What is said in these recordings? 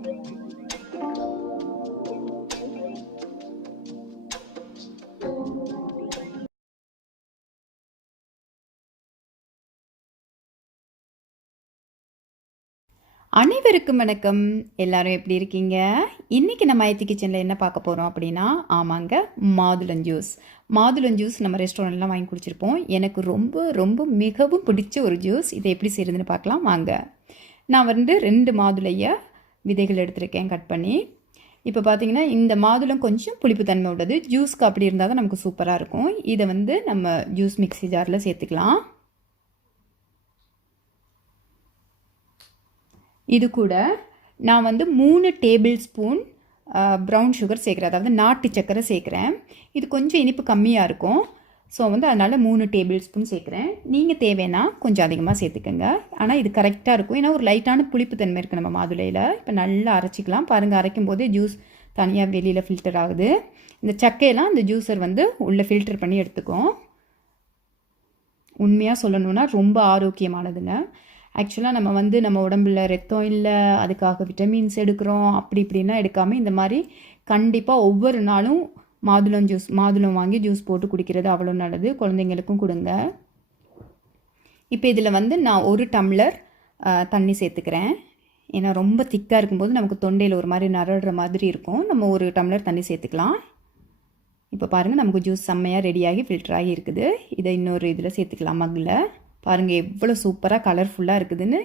அனைவருக்கும் வணக்கம். எல்லாரும் எப்படி இருக்கீங்க? இன்றைக்கி நம்ம அயத்தி கிச்சனில் என்ன பார்க்க போகிறோம் அப்படின்னா, ஆமாங்க, மாதுளம் ஜூஸ். மாதுளம் ஜூஸ் நம்ம ரெஸ்டாரண்ட்லாம் வாங்கி குடிச்சிருப்போம். எனக்கு ரொம்ப ரொம்ப மிகவும் பிடிச்ச ஒரு ஜூஸ். இதை எப்படி செய்கிறதுன்னு பார்க்கலாம் வாங்க. நான் 2 மாதுளைய விதைகள் எடுத்திருக்கேன் கட் பண்ணி. இப்போ பார்த்தீங்கன்னா இந்த மாதுளம் கொஞ்சம் புளிப்பு தன்மை உள்ளது. ஜூஸ்க்கு அப்படி இருந்தால் தான் நமக்கு சூப்பராக இருக்கும். இதை நம்ம ஜூஸ் மிக்ஸி ஜாரில் சேர்த்துக்கலாம். இது கூட நான் 3 டேபிள் ஸ்பூன் ப்ரௌன் சுகர் சேர்க்குறேன், அதாவது நாட்டு சக்கரை சேர்க்குறேன். இது கொஞ்சம் இனிப்பு கம்மியாக இருக்கும். ஸோ அதனால் 3 டேபிள் ஸ்பூன் சேர்க்குறேன். நீங்கள் தேவைன்னா கொஞ்சம் அதிகமாக சேர்த்துக்கோங்க. ஆனால் இது கரெக்டாக இருக்கும். ஏன்னா ஒரு லைட்டான புளிப்பு தன்மை இருக்குது நம்ம மாதுளையில். இப்போ நல்லா அரைச்சிக்கலாம். பாருங்கள், அரைக்கும் போதே ஜூஸ் தனியாக வெளியில் ஃபில்டர் ஆகுது. இந்த சக்கையெல்லாம் இந்த ஜூஸர் உள்ளே ஃபில்டர் பண்ணி எடுத்துக்கும். உண்மையாக சொல்லணுன்னா ரொம்ப ஆரோக்கியமானதுங்க. ஆக்சுவலாக நம்ம நம்ம உடம்புல ரத்தம் இல்லை, அதுக்காக விட்டமின்ஸ் எடுக்கிறோம், அப்படி இப்படின்னா எடுக்காமல் இந்த மாதிரி கண்டிப்பாக ஒவ்வொரு நாளும் மாதுளம் வாங்கி ஜூஸ் போட்டு குடிக்கிறது அவ்வளோ நல்லது. குழந்தைங்களுக்கும் கொடுங்க. இப்போ இதில் நான் 1 டம்ளர் தண்ணி சேர்த்துக்கிறேன். ஏன்னா ரொம்ப திக்காக இருக்கும்போது நமக்கு தொண்டையில் ஒரு மாதிரி நரடுற மாதிரி இருக்கும். நம்ம 1 டம்ளர் தண்ணி சேர்த்துக்கலாம். இப்போ பாருங்கள், நமக்கு ஜூஸ் செம்மையாக ரெடியாகி ஃபில்டர் ஆகி இருக்குது. இதை இன்னொரு இதில் சேர்த்துக்கலாம், மக்கில். பாருங்கள் எவ்வளோ சூப்பராக கலர்ஃபுல்லாக இருக்குதுன்னு.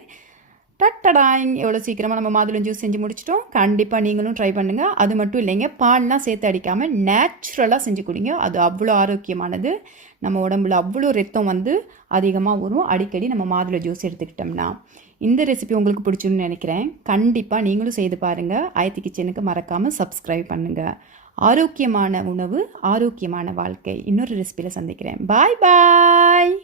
டட்டடாங், எவ்வளோ சீக்கிரமாக நம்ம மாதுளம் ஜூஸ் செஞ்சு முடிச்சிட்டோம். கண்டிப்பாக நீங்களும் ட்ரை பண்ணுங்கள். அது மட்டும் இல்லைங்க, பால்லாம் சேர்த்து அடிக்காமல் நேச்சுரலாக செஞ்சு குடிங்க. அது அவ்வளோ ஆரோக்கியமானது. நம்ம உடம்புல அவ்வளோ ரத்தம் அதிகமாக வரும் அடிக்கடி நம்ம மாதுளை ஜூஸ் எடுத்துக்கிட்டோம்னா. இந்த ரெசிபி உங்களுக்கு பிடிச்சுன்னு நினைக்கிறேன். கண்டிப்பாக நீங்களும் செய்து பாருங்கள். அயத்தி கிச்சனுக்கு மறக்காமல் சப்ஸ்கிரைப் பண்ணுங்கள். ஆரோக்கியமான உணவு, ஆரோக்கியமான வாழ்க்கை. இன்னொரு ரெசிபியில் சந்திக்கிறேன். பாய் பாய்.